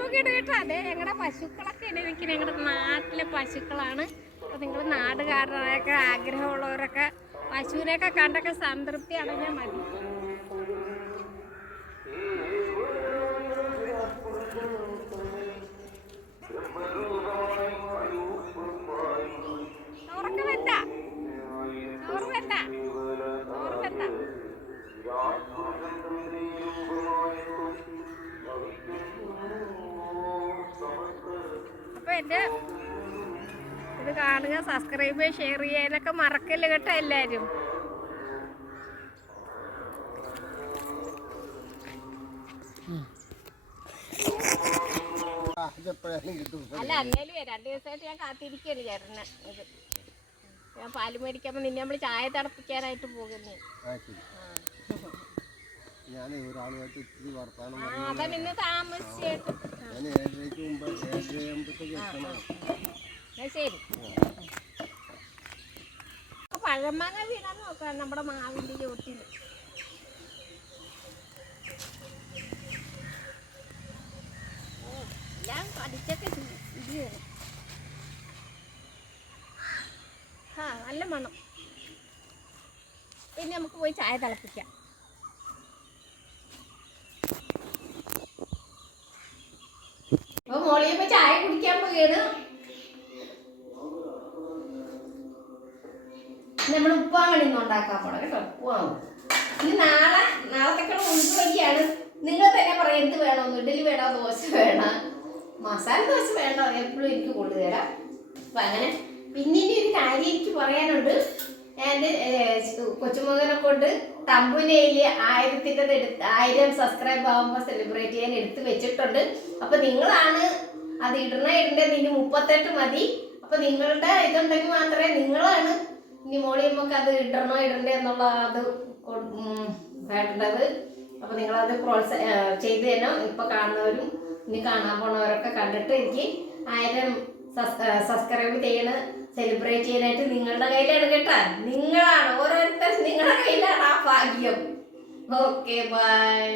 നോക്കിയിട്ട് കേട്ടോ. അതെ ഞങ്ങളുടെ പശുക്കളൊക്കെ ഇടയ്ക്ക് ഞങ്ങളുടെ നാട്ടിലെ പശുക്കളാണ്. അപ്പോൾ നിങ്ങൾ നാടുകാരുടെയൊക്കെ ആഗ്രഹമുള്ളവരൊക്കെ പശുവിനെയൊക്കെ കണ്ടൊക്കെ സംതൃപ്തി അടഞ്ഞാൽ മതി. ചോറൊക്കെ വേണ്ട, ചോറ് വേണ്ട, ചോറ് വേണ്ട. അപ്പോൾ എൻ്റെ ഇത് കാണുക, സബ്സ്ക്രൈബ് ഷെയർ ചെയ്യാനൊക്കെ മറക്കല്ല കേട്ടോ എല്ലാവരും. അല്ല അന്നേലും 2 ദിവസമായിട്ട് ഞാൻ കാത്തിരിക്കുകയാണ് ചേട്ടന്. ഇത് ഞാൻ പാല് മേടിക്കുമ്പോൾ നിന്നെ നമ്മൾ ചായ തിളപ്പിക്കാനായിട്ട് പോകുന്നു. അതാ ഇന്ന് താമസിച്ചിട്ട്. ശരി, പഴമാങ്ങ വീണാന്ന് നോക്കാം നമ്മുടെ മാവിൻ്റെ ചോട്ടിൽ. എല്ലാം കടിച്ചൊക്കെ ഇത് കയറും. നല്ല മണം. പിന്നെ നമുക്ക് പോയി ചായ തിളപ്പിക്കാം. അപ്പോൾ മോളിയപ്പോൾ ചായ കുടിക്കാൻ പോവുകയാണ്. നമ്മൾ ഉപ്പാണ് ഇന്ന് ഉണ്ടാക്കാൻ പോണം കേട്ടോ. ഉപ്പാണ് ഇനി നാളത്തേക്കുള്ള ഉൾവലിയാണ്. നിങ്ങൾ തന്നെ പറയാം എന്ത് വേണമെന്ന്. ഇഡ്ഡലി വേണോ, ദോശ വേണം, മസാല ദോശ വേണോ, എപ്പോഴും എനിക്ക് കൊണ്ടുതരാം. അപ്പം അങ്ങനെ പിന്നെ ഇനി ഒരു കാര്യം എനിക്ക് പറയാനുണ്ട്. എൻ്റെ കൊച്ചുമകനെ കൊണ്ട് തമ്പുനയിൽ 1000 സബ്സ്ക്രൈബ് ആകുമ്പോൾ സെലിബ്രേറ്റ് ചെയ്യാൻ എടുത്ത് വെച്ചിട്ടുണ്ട്. അപ്പം നിങ്ങളാണ് അത് ഇടേണ്ടത്. ഇനി 38 മതി. അപ്പം നിങ്ങളുടെ ഇതുണ്ടെങ്കിൽ മാത്രമേ നിങ്ങളാണ് ഇനി മോളിയമ്മക്ക് അത് ഇടണ്ടേ എന്നുള്ള അത് വേണ്ടത്. അപ്പോൾ നിങ്ങളത് ചെയ്ത് തരണം. ഇപ്പോൾ കാണുന്നവരും ഇനി കാണാൻ പോണവരൊക്കെ കണ്ടിട്ട് എനിക്ക് 1000 സബ്സ്ക്രൈബ് ചെയ്യണ സെലിബ്രേറ്റ് ചെയ്യാനായിട്ട് നിങ്ങളുടെ കയ്യിലാണ് കേട്ടോ. നിങ്ങളാണ് ഓരോരുത്തരും, നിങ്ങളുടെ കയ്യിലാണ് ആ ഭാഗ്യം. Okay, by.